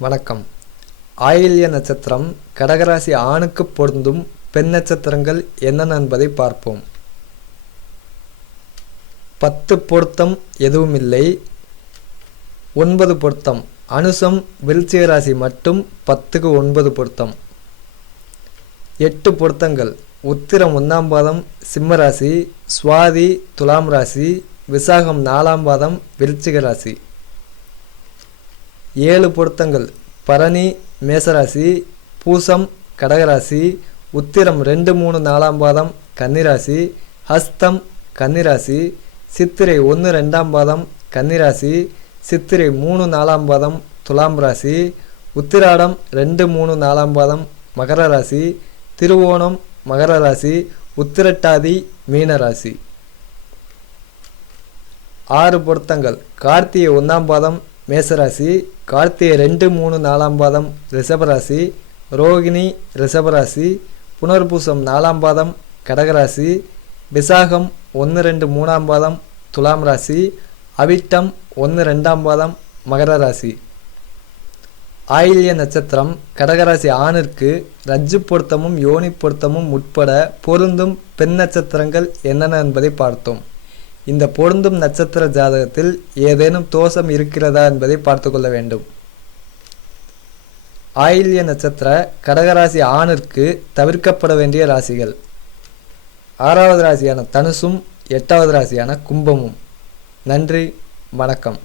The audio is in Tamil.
வணக்கம். ஆயில்ய நட்சத்திரம் கடகராசி ஆணுக்கு பொருந்தும் பெண் நட்சத்திரங்கள் என்னென்ன என்பதை பார்ப்போம். பத்து பொருத்தம் எதுவுமில்லை ஒன்பது பொருத்தம். அனுசம் விருச்சிக ராசி மட்டும் பத்துக்கு ஒன்பது பொருத்தம். எட்டு பொருத்தங்கள். உத்திரம் ஒன்றாம் பாதம் சிம்ம ராசி சுவாதி துலாம் ராசி விசாகம் நாலாம் பாதம் விருச்சிக ராசி. ஏழு பொருத்தங்கள். பரணி மேசராசி பூசம் கடகராசி உத்திரம் ரெண்டு மூணு நாலாம் பாதம் கன்னிராசி ஹஸ்தம் கன்னிராசி சித்திரை ஒன்று ரெண்டாம் பாதம் கன்னிராசி சித்திரை மூணு நாலாம் பாதம் துலாம் ராசி உத்திராடம் ரெண்டு மூணு நாலாம் பாதம் மகர ராசி திருவோணம் மகர ராசி உத்திரட்டாதி மீன ராசி. ஆறு பொருத்தங்கள். கார்த்திகை ஒன்றாம் பாதம் மேசராசி கார்த்திகை ரெண்டு மூணு நாலாம் பாதம் ரிஷபராசி ரோகிணி ரிஷபராசி புனர்பூசம் நாலாம் பாதம் கடகராசி விசாகம் ஒன்று ரெண்டு மூணாம் பாதம் துலாம் ராசி அவிட்டம் ஒன்று ரெண்டாம் பாதம் மகர ராசி. ஆயில்ய நட்சத்திரம் கடகராசி ஆணிற்கு ரஜ்ஜு பொருத்தமும் யோனி பொருத்தமும் உட்பட பொருந்தும் பெண் நட்சத்திரங்கள் என்னென்ன என்பதை பார்த்தோம். இந்த பொருந்தும் நட்சத்திர ஜாதகத்தில் ஏதேனும் தோஷம் இருக்கிறதா என்பதை பார்த்து கொள்ள வேண்டும். ஆயில்ய நட்சத்திர கடகராசி ஆணிற்கு தவிர்க்கப்பட வேண்டிய ராசிகள். ஆறாவது ராசியான தனுசும் எட்டாவது ராசியான கும்பமும். நன்றி வணக்கம்.